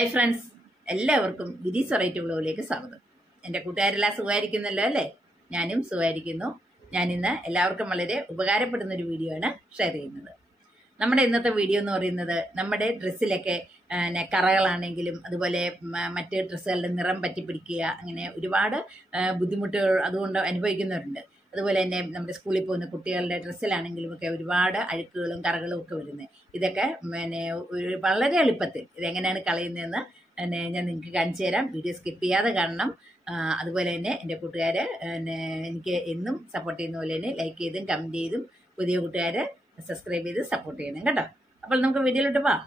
Hi friends, എല്ലാവർക്കും വിധീസ് variety വ്ലോഗിലേക്ക് സ്വാഗതം. എൻ്റെ കൂട്ടുകാരെല്ലാം സുഖമായിരിക്കുന്നല്ലോ അല്ലേ? ഞാനും സുഖമായിരിക്കുന്നു. ഞാനിന്ന് എല്ലാവർക്കും വളരെ ഉപകാരപ്പെടുന്ന ഒരു വീഡിയോ ആണ് ഷെയർ ചെയ്യുന്നത്. നമ്മുടെ ഇന്നത്തെ വീഡിയോ എന്ന് പറയുന്നത് നമ്മുടെ ഡ്രസ്സിലൊക്കെ കറകളാണെങ്കിലും അതുപോലെ മറ്റ് ഡ്രസ്സുകളുടെ നിറം പറ്റിപ്പിടിക്കുക, അങ്ങനെ ഒരുപാട് ബുദ്ധിമുട്ടുകൾ അതുകൊണ്ട് അനുഭവിക്കുന്നവരുണ്ട്. അതുപോലെ തന്നെ നമ്മുടെ സ്കൂളിൽ പോകുന്ന കുട്ടികളുടെ ഡ്രസ്സിലാണെങ്കിലും ഒക്കെ ഒരുപാട് അഴുക്കുകളും കറകളും ഒക്കെ വരുന്നത്. ഇതൊക്കെ വളരെ എളുപ്പത്തിൽ ഇതെങ്ങനെയാണ് കളയുന്നതെന്ന് ഞാൻ നിങ്ങൾക്ക് കാണിച്ചു തരാം. വീഡിയോ സ്കിപ്പ് ചെയ്യാതെ കാണണം. അതുപോലെ തന്നെ എൻ്റെ കൂട്ടുകാർ എനിക്ക് എന്നും സപ്പോർട്ട് ചെയ്യുന്ന പോലെ തന്നെ ലൈക്ക് ചെയ്തും കമൻറ്റ് ചെയ്തും പുതിയ കൂട്ടുകാർ സബ്സ്ക്രൈബ് ചെയ്ത് സപ്പോർട്ട് ചെയ്യണം കേട്ടോ. അപ്പോൾ നമുക്ക് വീഡിയോയിലോട്ട് പോവാം.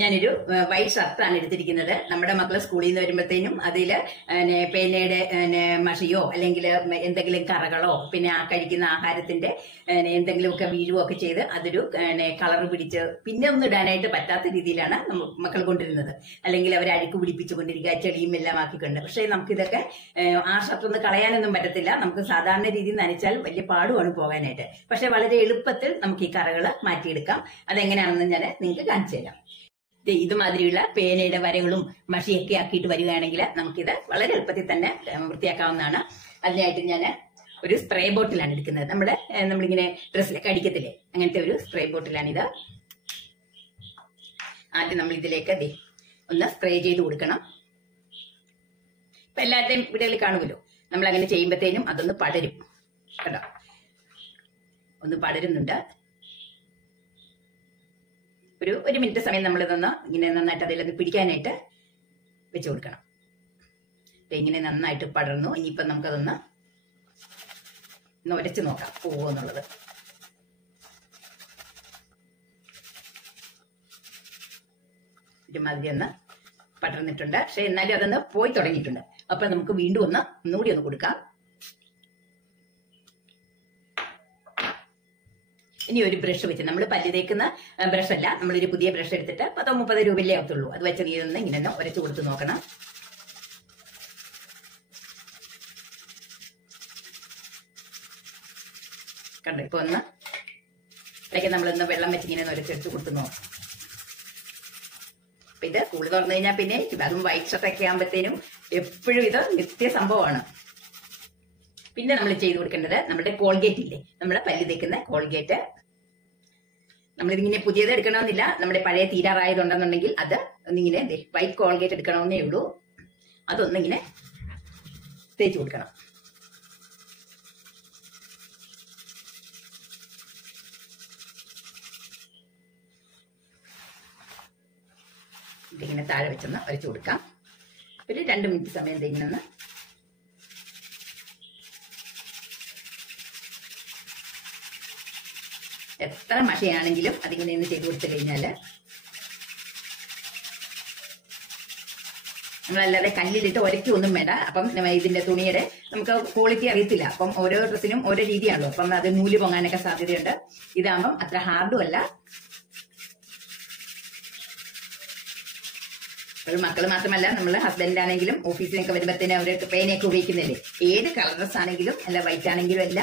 ഞാനൊരു വൈറ്റ് ഷർട്ടാണ് എടുത്തിരിക്കുന്നത്. നമ്മുടെ മക്കൾ സ്കൂളിൽ നിന്ന് വരുമ്പോഴത്തേനും അതിൽ പേനയുടെ മഷിയോ അല്ലെങ്കിൽ എന്തെങ്കിലും കറകളോ പിന്നെ കഴിക്കുന്ന ആഹാരത്തിന്റെ എന്തെങ്കിലുമൊക്കെ വീഴുവോ ഒക്കെ ചെയ്ത് അതൊരു കളർ പിടിച്ച് പിന്നെ ഒന്നും ഇടാനായിട്ട് പറ്റാത്ത രീതിയിലാണ് മക്കൾ കൊണ്ടിരുന്നത്. അല്ലെങ്കിൽ അവരെ അഴുക്ക് പിടിപ്പിച്ചു കൊണ്ടിരിക്കുക, ചെളിയും എല്ലാം ആക്കിക്കൊണ്ട്. പക്ഷേ നമുക്കിതൊക്കെ ആ ഷർട്ടൊന്നും കളയാനൊന്നും പറ്റത്തില്ല. നമുക്ക് സാധാരണ രീതിയിൽ നനച്ചാൽ വലിയ പാടുമാണ് പോകാനായിട്ട്. പക്ഷെ വളരെ എളുപ്പത്തിൽ നമുക്ക് ഈ കറകൾ മാറ്റിയെടുക്കാം. അതെങ്ങനെയാണെന്ന് ഞാൻ നിങ്ങൾക്ക് കാണിച്ചു തരാം. ഇതുമാതിരിയുള്ള പേനയുടെ വരകളും മഷിയൊക്കെ ആക്കിയിട്ട് വരികയാണെങ്കിൽ നമുക്കിത് വളരെ എളുപ്പത്തിൽ തന്നെ വൃത്തിയാക്കാവുന്നതാണ്. അതിനായിട്ട് ഞാൻ ഒരു സ്പ്രേ ബോട്ടിലാണ് എടുക്കുന്നത്. നമ്മളിങ്ങനെ ഡ്രസ്സിലൊക്കെ അടിക്കത്തില്ലേ, അങ്ങനത്തെ ഒരു സ്പ്രേ ബോട്ടിലാണിത്. ആദ്യം നമ്മൾ ഇതിലേക്ക് ഒന്ന് സ്പ്രേ ചെയ്ത് കൊടുക്കണം. ഇപ്പൊ എല്ലാവരുടെയും വീടുകളിൽ കാണുമല്ലോ, നമ്മൾ അങ്ങനെ ചെയ്യുമ്പോഴത്തേനും അതൊന്ന് പടരും കേട്ടോ. ഒന്ന് പടരുന്നുണ്ട്. ഒരു മിനിറ്റ് സമയം നമ്മളിതൊന്ന് ഇങ്ങനെ നന്നായിട്ട് അതിലൊന്ന് പിടിക്കാനായിട്ട് വെച്ച് കൊടുക്കണം. ഇങ്ങനെ നന്നായിട്ട് പടർന്നു. ഇനിയിപ്പം നമുക്കതൊന്ന് ഉരച്ച് നോക്കാം പോവെന്നുള്ളത്. ഒരുമാതിരി ഒന്ന് പടർന്നിട്ടുണ്ട്. പക്ഷെ എന്നാലും അതൊന്ന് പോയി തുടങ്ങിയിട്ടുണ്ട്. അപ്പൊ നമുക്ക് വീണ്ടും ഒന്നുകൂടി ഒന്ന് കൊടുക്കാം. ഇനി ഒരു ബ്രഷ് വെച്ച് നമ്മൾ പല്ല് തേക്കുന്ന ബ്രഷ് അല്ല, നമ്മളൊരു പുതിയ ബ്രഷ് എടുത്തിട്ട് 10-30 രൂപയിലേ ആവത്തുള്ളൂ. അത് വെച്ച് നീ ഒന്ന് ഇങ്ങനെ ഉരച്ചു കൊടുത്ത് നോക്കണം. കണ്ടോ, ഇപ്പൊ ഇടയ്ക്ക് നമ്മളൊന്ന് വെള്ളം വെച്ച് ഇങ്ങനെ ഉരച്ചെടുത്ത് കൊടുത്ത് നോക്കാം. അപ്പൊ ഇത് സ്കൂള് തുറന്നു കഴിഞ്ഞാൽ പിന്നെ അതും വൈറ്റ് ഷർട്ടൊക്കെ ആകുമ്പോഴത്തേനും എപ്പോഴും ഇത് നിത്യ സംഭവമാണ്. പിന്നെ നമ്മൾ ചെയ്ത് കൊടുക്കേണ്ടത് നമ്മുടെ കോൾഗേറ്റ് ഇല്ലേ, നമ്മുടെ പല്ല് തേക്കുന്ന കോൾഗേറ്റ്. നമ്മളിതിങ്ങനെ പുതിയത് എടുക്കണമെന്നില്ല. നമ്മുടെ പഴയ തീരാറായതുണ്ടെന്നുണ്ടെങ്കിൽ അത് ഒന്നിങ്ങനെ വൈറ്റ് കോൾഗേറ്റ് എടുക്കണമെന്നേ ഉള്ളൂ. അതൊന്നിങ്ങനെ തേച്ച് കൊടുക്കണം. ഇതിങ്ങനെ താഴെ വെച്ചൊന്ന് ഉരച്ചു കൊടുക്കാം. ഒരു 2 മിനിറ്റ് സമയം ഇങ്ങനെ ഒന്ന് എത്ര മഷയാണെങ്കിലും അതിങ്ങനെ ഒന്ന് ചെയ്ത് കൊടുത്തു കഴിഞ്ഞാല് നമ്മളല്ലാതെ കല്ലിലിട്ട് ഒരയ്ക്കൊന്നും വേണ്ട. അപ്പം ഇതിന്റെ തുണിയുടെ നമുക്ക് ക്വാളിറ്റി അറിയത്തില്ല. അപ്പം ഓരോ ഡ്രസ്സിനും ഓരോ രീതിയാണല്ലോ. അപ്പം അത് നൂല് പൊങ്ങാനൊക്കെ സാധ്യതയുണ്ട്. ഇതാകുമ്പം അത്ര ഹാർഡും അല്ല. മക്കൾ മാത്രമല്ല, നമ്മള് ഹസ്ബൻഡ് ആണെങ്കിലും ഓഫീസിലൊക്കെ വരുമ്പോഴത്തേനും അവരൊക്കെ പേനയൊക്കെ ഉപയോഗിക്കുന്നില്ലേ. ഏത് കളർ ഡ്രസ് ആണെങ്കിലും അല്ല വൈറ്റ് ആണെങ്കിലും അല്ല,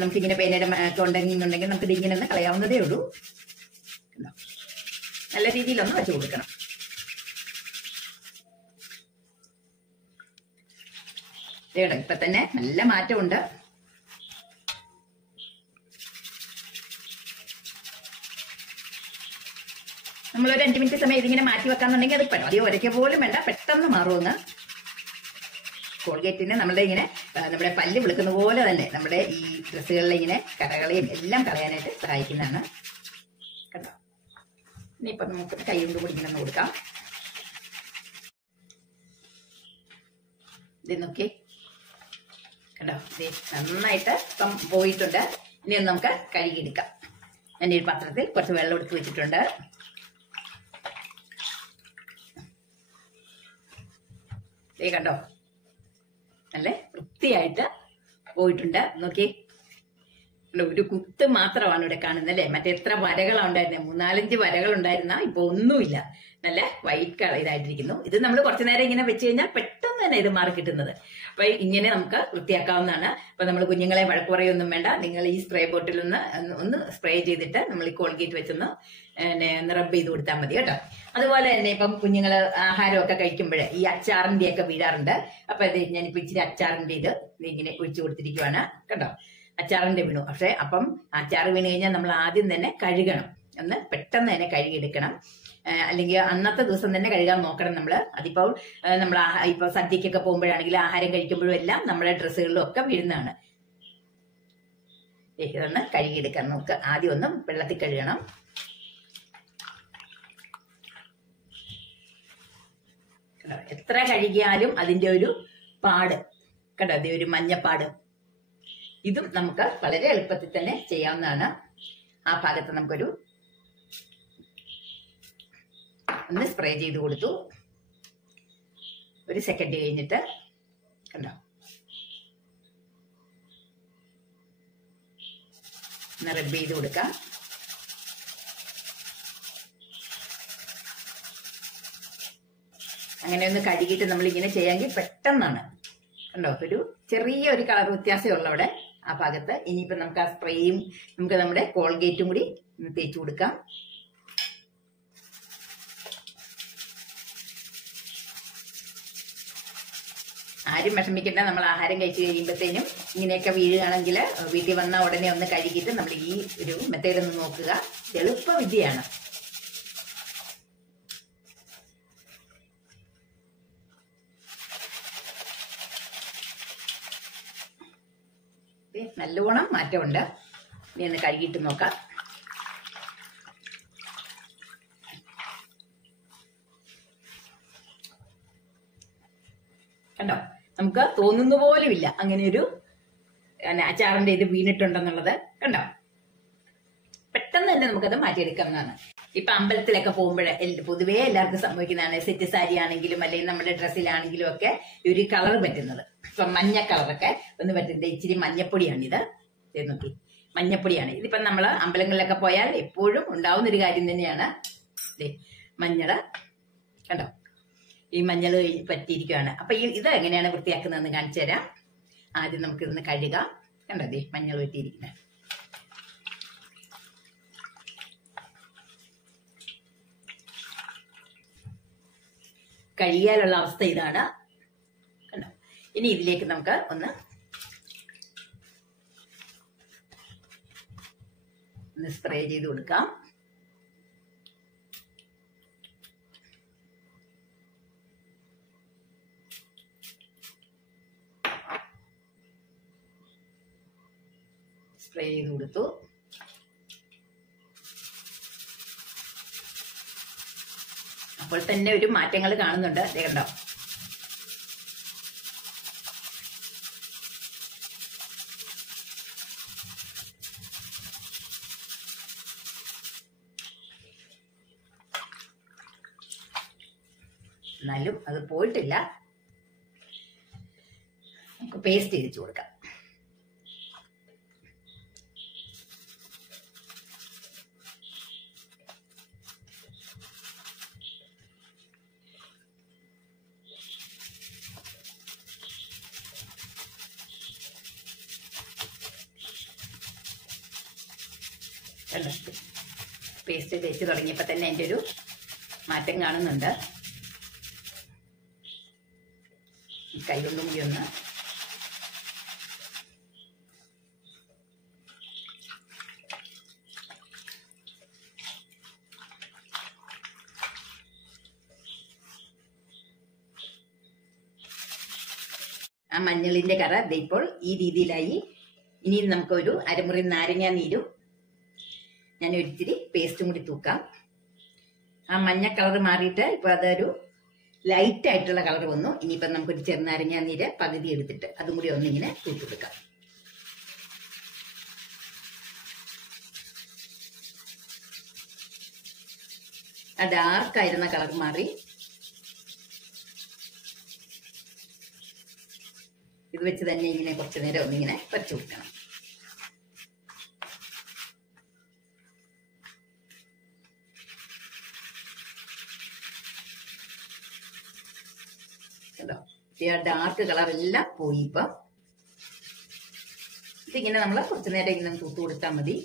നമുക്കിങ്ങനെ പേനയുടെ ഉണ്ടെന്നുണ്ടെങ്കിൽ നമുക്ക് ഇങ്ങനെ ഒന്ന് കളയാവുന്നതേ ഉള്ളൂ. നല്ല രീതിയിലൊന്ന് വെച്ച് കൊടുക്കണം. ഇപ്പൊ തന്നെ നല്ല മാറ്റമുണ്ട്. നമ്മളൊരു 5 മിനിറ്റ് സമയം ഇതിങ്ങനെ മാറ്റി വെക്കാന്നുണ്ടെങ്കിൽ അത് അധികം ഉരയ്ക്ക പോലും വേണ്ട, പെട്ടെന്ന് മാറുമെന്ന്. കോൾഗേറ്റിന് നമ്മുടെ പല്ല് വിളിക്കുന്ന പോലെ തന്നെ നമ്മുടെ ഈ ഡ്രസ്സുകളിലെ ഇങ്ങനെ കറകളെയും എല്ലാം കളയാനായിട്ട് സഹായിക്കുന്നതാണ് കേട്ടോ. ഇനിയിപ്പം നമുക്ക് കൈ കൊണ്ട് കൂടി ഇങ്ങനെ കൊടുക്കാം. ഇത് നോക്കി കേട്ടോ, നന്നായിട്ട് ഇപ്പം പോയിട്ടുണ്ട്. ഇനി ഒന്ന് നമുക്ക് കഴുകിയെടുക്കാം. എൻ്റെ ഒരു പാത്രത്തിൽ കുറച്ച് വെള്ളം എടുത്ത് വെച്ചിട്ടുണ്ട്. കണ്ടോ, നല്ല വൃത്തിയായിട്ട് പോയിട്ടുണ്ട്. നോക്കി, ഒരു കുത്ത് മാത്രമാണ് ഇവിടെ കാണുന്നത് അല്ലെ. മറ്റേ എത്ര വരകളാണ് ഉണ്ടായിരുന്നത്, 3-4 വരകൾ ഉണ്ടായിരുന്ന ഇപ്പൊ ഒന്നുമില്ല. നല്ല വൈറ്റ് കളർ ഇതായിട്ടിരിക്കുന്നു. ഇത് നമ്മൾ കുറച്ചു നേരം ഇങ്ങനെ വെച്ച് കഴിഞ്ഞാൽ പെട്ടെന്ന് തന്നെ ഇത് മാറി കിട്ടുന്നത്. അപ്പൊ ഇങ്ങനെ നമുക്ക് വൃത്തിയാക്കാവുന്നതാണ്. അപ്പൊ നമ്മൾ കുഞ്ഞുങ്ങളെ വഴക്ക് പറയൊന്നും വേണ്ട. നിങ്ങൾ ഈ സ്പ്രേ ബോട്ടിൽ ഒന്ന് സ്പ്രേ ചെയ്തിട്ട് നമ്മൾ ഈ കോൾഗേറ്റ് വെച്ചൊന്ന് റബ്ബ് ചെയ്ത് കൊടുത്താൽ മതി കേട്ടോ. അതുപോലെ തന്നെ ഇപ്പം കുഞ്ഞുങ്ങൾ ആഹാരമൊക്കെ കഴിക്കുമ്പോഴേ ഈ അച്ചാറിന്റെ ഒക്കെ വീഴാറുണ്ട്. അപ്പൊ ഇത് ഞാനിപ്പോ ഇച്ചിരി അച്ചാറിന്റെ ഇത് ഇങ്ങനെ ഒഴിച്ചു കൊടുത്തിരിക്കുവാണ് കേട്ടോ. അച്ചാറിന്റെ വീണു. പക്ഷെ അപ്പം അച്ചാർ വീണ് കഴിഞ്ഞാൽ നമ്മൾ ആദ്യം തന്നെ കഴുകണം. ഒന്ന് പെട്ടെന്ന് തന്നെ കഴുകിയെടുക്കണം. അല്ലെങ്കിൽ അന്നത്തെ ദിവസം തന്നെ കഴുകാൻ നോക്കണം നമ്മൾ. അതിപ്പോൾ നമ്മൾ ഇപ്പൊ സദ്യക്കൊക്കെ പോകുമ്പോഴാണെങ്കിലും ആഹാരം കഴിക്കുമ്പോഴും എല്ലാം നമ്മുടെ ഡ്രസ്സുകളിലും ഒക്കെ വീഴുന്നതാണ്. ഇതൊന്ന് കഴുകിയെടുക്കാൻ നമുക്ക് ആദ്യം ഒന്ന് വെള്ളത്തിൽ കഴുകണം. എത്ര കഴുകിയാലും അതിന്റെ ഒരു പാട് കേട്ടോ, അതേ ഒരു മഞ്ഞപ്പാട്. ഇതും നമുക്ക് വളരെ എളുപ്പത്തിൽ തന്നെ ചെയ്യാവുന്നതാണ്. ആ ഭാഗത്ത് നമുക്കൊരു ഒന്ന് സ്പ്രേ ചെയ്ത് കൊടുത്തു. 1 സെക്കൻഡ് കഴിഞ്ഞിട്ട് കണ്ടോ ഒന്ന് റബ്ബ് ചെയ്ത് കൊടുക്കാം. അങ്ങനെ ഒന്ന് കഴുകിയിട്ട് നമ്മൾ ഇങ്ങനെ ചെയ്യാമെങ്കിൽ പെട്ടെന്നാണ് കണ്ടോ. ഒരു ചെറിയൊരു കളർ വ്യത്യാസമേ ഉള്ളൂ അവിടെ ആ ഭാഗത്ത്. ഇനിയിപ്പോ നമുക്ക് ആ സ്പ്രേയും നമുക്ക് നമ്മുടെ കോൾഗേറ്റും കൂടി തേച്ചു കൊടുക്കാം. ആരും വിഷമിക്കേണ്ട. നമ്മൾ ആഹാരം കഴിച്ചു കഴിയുമ്പോഴത്തേനും ഇങ്ങനെയൊക്കെ വീഴുകയാണെങ്കിൽ വീട്ടിൽ വന്ന ഉടനെ ഒന്ന് കഴുകിയിട്ട് നമ്മൾ ഈ ഒരു മെത്തേഡ് ഒന്ന് നോക്കുക. എളുപ്പ വിദ്യയാണ്. നല്ലോണം മാറ്റമുണ്ട്. ഇനി ഒന്ന് കഴുകിയിട്ട് നോക്കാം. കണ്ടോ, നമുക്ക് തോന്നുന്ന പോലുമില്ല അങ്ങനെ ഒരു അച്ചാറിന്റെ ഇത് വീണിട്ടുണ്ടെന്നുള്ളത്. കണ്ടോ, പെട്ടെന്ന് തന്നെ നമുക്കത് മാറ്റിയെടുക്കാവുന്നതാണ്. ഇപ്പൊ അമ്പലത്തിലൊക്കെ പോകുമ്പോഴേ പൊതുവേ എല്ലാവർക്കും സംഭവിക്കുന്നതാണ്. സെറ്റ് സാരി ആണെങ്കിലും അല്ലെങ്കിൽ നമ്മുടെ ഡ്രസ്സിലാണെങ്കിലും ഒക്കെ ഒരു കളർ പറ്റുന്നത്. ഇപ്പൊ മഞ്ഞ കളറൊക്കെ ഒന്ന് പറ്റുന്നത് ഇച്ചിരി മഞ്ഞപ്പൊടിയാണിത്. നോക്കി, മഞ്ഞപ്പൊടിയാണ്. ഇതിപ്പോ നമ്മള് അമ്പലങ്ങളിലൊക്കെ പോയാൽ എപ്പോഴും ഉണ്ടാവുന്ന ഒരു കാര്യം തന്നെയാണ്. മഞ്ഞള് കണ്ടോ, ഈ മഞ്ഞൾ പറ്റിയിരിക്കുകയാണ്. അപ്പൊ ഇത് എങ്ങനെയാണ് വൃത്തിയാക്കുന്നതെന്ന് കാണിച്ചു തരാം. ആദ്യം നമുക്ക് ഇതൊന്ന് കഴുകാം. കണ്ടോ, മഞ്ഞൾ പറ്റിയിരിക്കുന്നത്. കഴുകിയാലുള്ള അവസ്ഥ ഇതാണ്. കണ്ടോ, ഇനി ഇതിലേക്ക് നമുക്ക് ഒന്ന് സ്പ്രേ ചെയ്ത് കൊടുക്കാം. സ്പ്രേ ചെയ്ത് കൊടുത്തു. അപ്പോൾ തന്നെ ഒരു മാറ്റങ്ങൾ കാണുന്നുണ്ട്. കണ്ടോ, എന്നാലും അത് പോയിട്ടില്ല. നമുക്ക് പേസ്റ്റ് ചെയ്ത് കൊടുക്കാം. പേസ്റ്റ് തേച്ച് തുടങ്ങിയപ്പോൾ തന്നെ എൻ്റെ ഒരു മാറ്റം കാണുന്നുണ്ട്. കൈ കൊണ്ടും കൂടി ഒന്ന് ആ മഞ്ഞളിന്റെ കറ ഇപ്പോൾ ഈ രീതിയിലായി. ഇനി നമുക്ക് ഒരു അരമുറി നാരങ്ങ നീരും ഞാൻ ഒരിച്ചിരി പേസ്റ്റും കൂടി തൂക്കാം. ആ മഞ്ഞ കളർ മാറിയിട്ട് ഇപ്പൊ അതൊരു ലൈറ്റ് ആയിട്ടുള്ള കളർ വന്നു. ഇനിയിപ്പൊ നമുക്കൊരു ചെറുനാരങ്ങ നീര് പകുതി എടുത്തിട്ട് അതും കൂടി ഒന്നിങ്ങനെ തൂക്കി കൊടുക്കാം. ആ ഡാർക്കായിരുന്ന കളർ മാറി. ഇത് വെച്ച് തന്നെ ഇങ്ങനെ കുറച്ചു നേരം ഒന്നിങ്ങനെ വച്ചു കൊടുക്കണം. ഡാർക്ക് കളർ എല്ലാം പോയി. ഇപ്പം ഇതിങ്ങനെ നമ്മൾ കുറച്ചു നേരം ഇങ്ങനെ തൂത്ത് കൊടുത്താൽ മതി.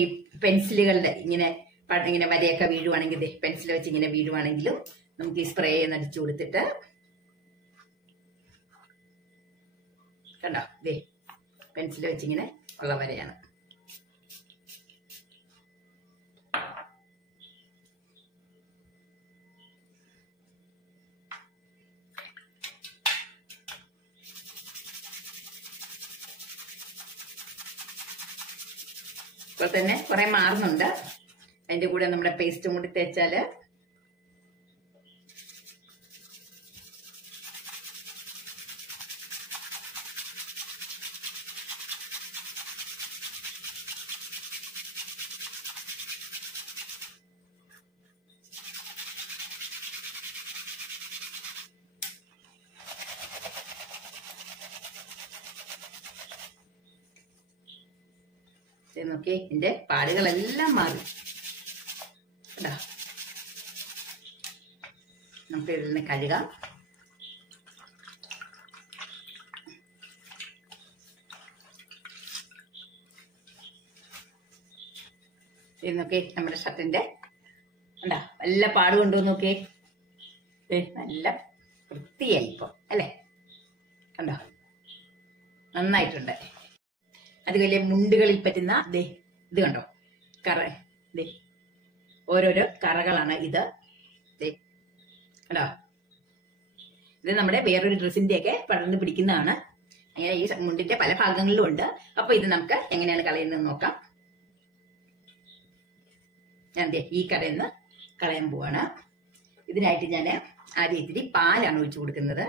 ഈ പെൻസിലുകളുടെ ഇങ്ങനെ വരയൊക്കെ വീഴുവാണെങ്കിൽ, പെൻസിൽ വെച്ച് ഇങ്ങനെ വീഴുവാണെങ്കിലും നമുക്ക് ഈ സ്പ്രേ നടിച്ചു കൊടുത്തിട്ട് കണ്ടോ, പെൻസിൽ വെച്ച് ഇങ്ങനെ ഉള്ള വരയാണ്. ഇപ്പോൾ തന്നെ കുറെ മാറുന്നുണ്ട്. അതിന്റെ കൂടെ നമ്മുടെ പേസ്റ്റും കൂടി തേച്ചാല് നോക്കി ഇതിന്റെ പാടുകളെല്ലാം മാറി. നമുക്ക് ഇതിൽ നിന്ന് കഴുകാം. നോക്കി നമ്മുടെ ഷർട്ടിന്റെ കണ്ടോ നല്ല പാട് കൊണ്ടു നോക്കേ, നല്ല വൃത്തിയായി ഇപ്പൊ അല്ലേ, കണ്ടോ നന്നായിട്ടുണ്ട്. അതുപോലെ മുണ്ടുകളിൽ പറ്റുന്ന ഇത് കണ്ടോ കറ, ഓരോരോ കറകളാണ് ഇത്. കണ്ടോ, ഇത് നമ്മുടെ വേറൊരു ഡ്രസ്സിന്റെ ഒക്കെ പടർന്നു പിടിക്കുന്നതാണ്. അങ്ങനെ ഈ മുണ്ടിന്റെ പല ഭാഗങ്ങളിലും ഉണ്ട്. അപ്പൊ ഇത് നമുക്ക് എങ്ങനെയാണ് കളയുന്നത് നോക്കാം. ഞാൻ ഈ കടയിൽ നിന്ന് കളയാൻ പോവാണ്. ഇതിനായിട്ട് ഞാൻ ആദ്യം ഇത്തിരി പാലാണ് ഒഴിച്ചു കൊടുക്കുന്നത്.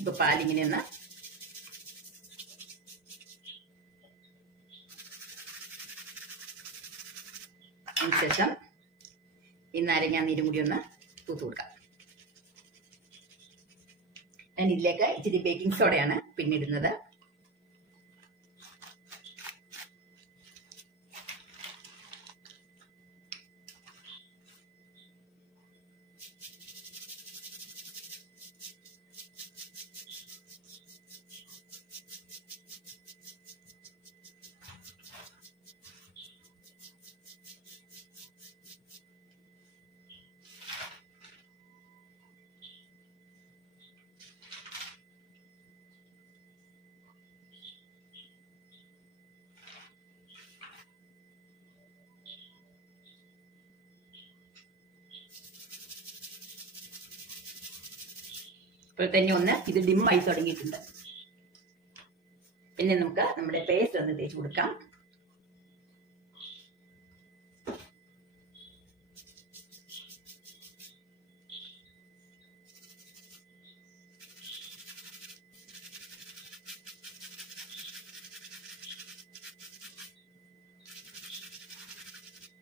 ഇപ്പൊ പാലിങ്ങനെ ഒന്ന് അതിനുശേഷം ഈ നാരങ്ങ നീരും കൂടി ഒന്ന് തൂത്ത് കൊടുക്കാം. ഞാൻ ഇതിലേക്ക് ഇച്ചിരി ബേക്കിംഗ് സോഡയാണ് പിന്നിടുന്നത്. ഇപ്പോൾ തന്നെ ഒന്ന് ഇത് ഡിമ്മായി തുടങ്ങിയിട്ടുണ്ട്. പിന്നെ നമുക്ക് നമ്മുടെ പേസ്റ്റ് ഒന്ന് തേച്ച് കൊടുക്കാം.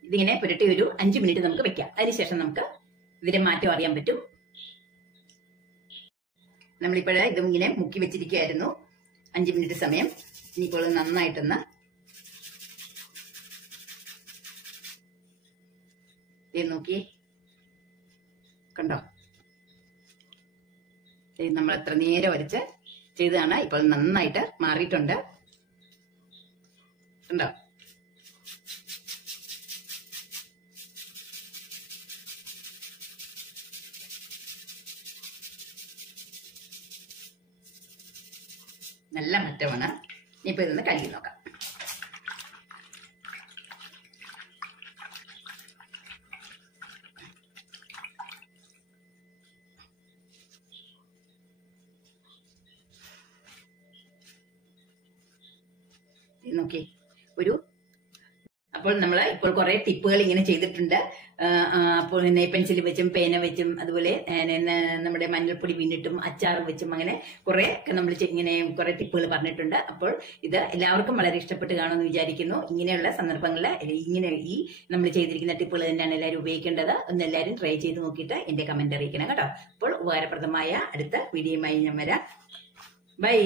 ഇതിങ്ങനെ പുരട്ടി ഒരു 5 മിനിറ്റ് നമുക്ക് വെക്കാം. അതിനുശേഷം നമുക്ക് ഇതിന്റെ മാറ്റം അറിയാൻ പറ്റും. നമ്മളിപ്പോഴേ ഇതും ഇങ്ങനെ മുക്കി വെച്ചിരിക്കുകയായിരുന്നു 5 മിനിറ്റ് സമയം. ഇനിയിപ്പോൾ നന്നായിട്ടൊന്ന് നോക്കി കണ്ടോ, നമ്മൾ എത്ര നേരം വരച്ച് ചെയ്തതാണ്. ഇപ്പോൾ നന്നായിട്ട് മാറിയിട്ടുണ്ട് കണ്ടോ. നല്ല മാറ്റമാണ്. ഇനിയിപ്പോൾ ഇതൊന്ന് കഴുകി നോക്കാം. നോക്കി അപ്പോൾ നമ്മൾ ഇപ്പോൾ കുറെ ടിപ്പുകൾ ഇങ്ങനെ ചെയ്തിട്ടുണ്ട്. അപ്പോൾ പെൻസിൽ വെച്ചും പേന വെച്ചും അതുപോലെ നമ്മുടെ മഞ്ഞൾപ്പൊടി വീണിട്ടും അച്ചാർ വെച്ചും അങ്ങനെ കുറെ നമ്മൾ ഇങ്ങനെ കുറെ ടിപ്പുകൾ പറഞ്ഞിട്ടുണ്ട്. അപ്പോൾ ഇത് എല്ലാവർക്കും വളരെ ഇഷ്ടപ്പെട്ട് കാണുമെന്ന് വിചാരിക്കുന്നു. ഇങ്ങനെയുള്ള സന്ദർഭങ്ങളിൽ ഇങ്ങനെ ഈ നമ്മൾ ചെയ്തിരിക്കുന്ന ടിപ്പുകൾ തന്നെയാണ് എല്ലാവരും ഉപയോഗിക്കേണ്ടത്. ഒന്ന് എല്ലാവരും ട്രൈ ചെയ്ത് നോക്കിയിട്ട് എന്റെ കമന്റ് അറിയിക്കണം കേട്ടോ. അപ്പോൾ ഉപകാരപ്രദമായ അടുത്ത വീഡിയോയുമായി ഞാൻ വരാം. ബൈ.